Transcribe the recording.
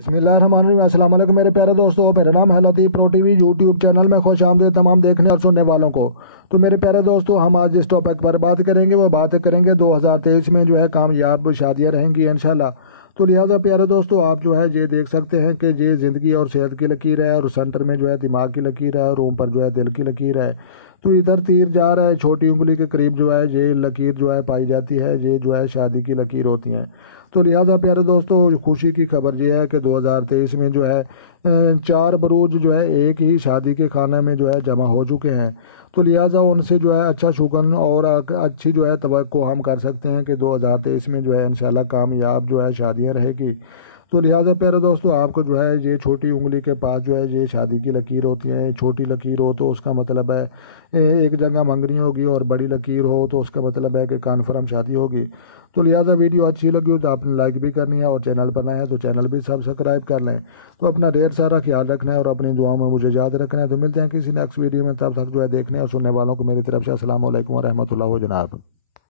بسم اللہ الرحمن الرحیم۔ السلام علیکم میرے پیارے دوستوں، میرا نام ہے لطیف۔ پرو ٹی وی یوٹیوب چینل میں خوش آمدید تمام دیکھنے اور سننے والوں کو۔ تو میرے پیارے دوستوں، ہم آج جس ٹاپک پر بات کریں گے وہ بات کریں گے 2023 میں کامیاب شادیاں رہیں گی انشاءاللہ۔ تو لہٰذا پیارے دوستوں، آپ یہ دیکھ سکتے ہیں کہ یہ زندگی اور صحت کی لکیر ہے، اور سینٹر میں دماغ کی لکیر ہے، اور روم پر دل کی لکیر ہے۔ تو ادھر تیر جا رہا ہے، چھوٹی انگلی کے قریب یہ لکیر پائی جاتی ہے، یہ شادی کی لکیر ہوتی ہیں۔ تو لہٰذا پیارے دوستو، خوشی کی خبر یہ ہے کہ 2023 میں 4 بروج ایک ہی شادی کے خانہ میں جمع ہو چکے ہیں۔ تو لہٰذا ان سے اچھا شگن اور اچھی توقع ہم کر سکتے ہیں کہ 2023 میں انشاءاللہ کامیاب شادیاں رہے گی۔ تو لہٰذا پیارے دوستو، آپ کو یہ چھوٹی انگلی کے پاس یہ شادی کی لکیر ہوتی ہے۔ چھوٹی لکیر ہو تو اس کا مطلب ہے ایک جگہ منگنی ہوگی، اور بڑی لکیر ہو تو اس کا مطلب ہے کہ کنفرم شادی ہوگی۔ تو لہٰذا ویڈیو اچھی لگی ہو تو آپ نے لائک بھی کرنی ہے، اور چینل پر نئے ہیں تو چینل بھی سبسکرائب کر لیں۔ تو اپنا ڈھیر سارا خیال رکھنا ہے، اور اپنی دعاؤں میں مجھے یاد رکھنا ہے۔ تو ملتے ہیں کسی نیکسٹ ویڈیو میں، تب تک دیکھنے اور سننے والوں کو میری طرف سے السلام علیکم ورحمۃ اللہ جناب۔